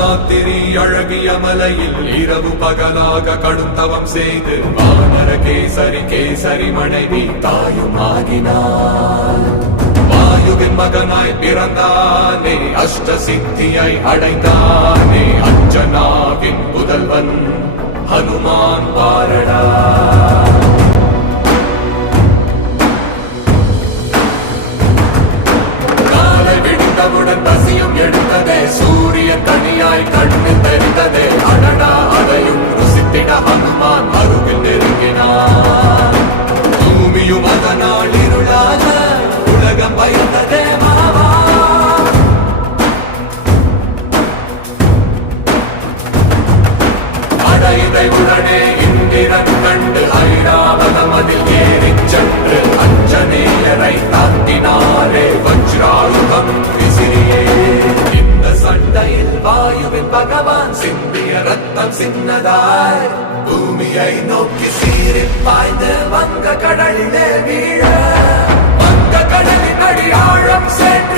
அர்த்தராத்திரி அழகிய மலையில் இரவு பகலாக கடும் தவம் செய்து வானர கேசரி கேசரி மனைவி தாயும் ஆகினார். வாயுவின் மகனாய் பிறந்தானே, அஷ்ட சித்தியை அடைந்தானே, அஞ்சனாவின் புதல்வன் ஹனுமான் பாரடா. விடிந்தவுடன் பசியும் எடுத்ததே, சூரியன் தனியாய் கண்ணில் தெரிந்ததே, அடடா அதையும் ருசித்திட ஹனுமான் அருகில் நெருங்கினார். பூமியும் அதனால் இருளாக உலகம் பயந்ததே மாவா. அடைதை உடனே இந்திரன் கண்டு ஐராவதம் அதில் ஏறிச் சென்று அஞ்சனேயரை தாக்கினாரே வஜ்ராயுதம் விசிறியே. இந்த சண்டையில் வாயுவின் பகவான் சிந்திய ரத்தம் சின்னதாய் பூமியை நோக்கி சீறி பாய்ந்து வங்க கடலிலே வீழ, வங்க கடலின் அடியாழம் சென்று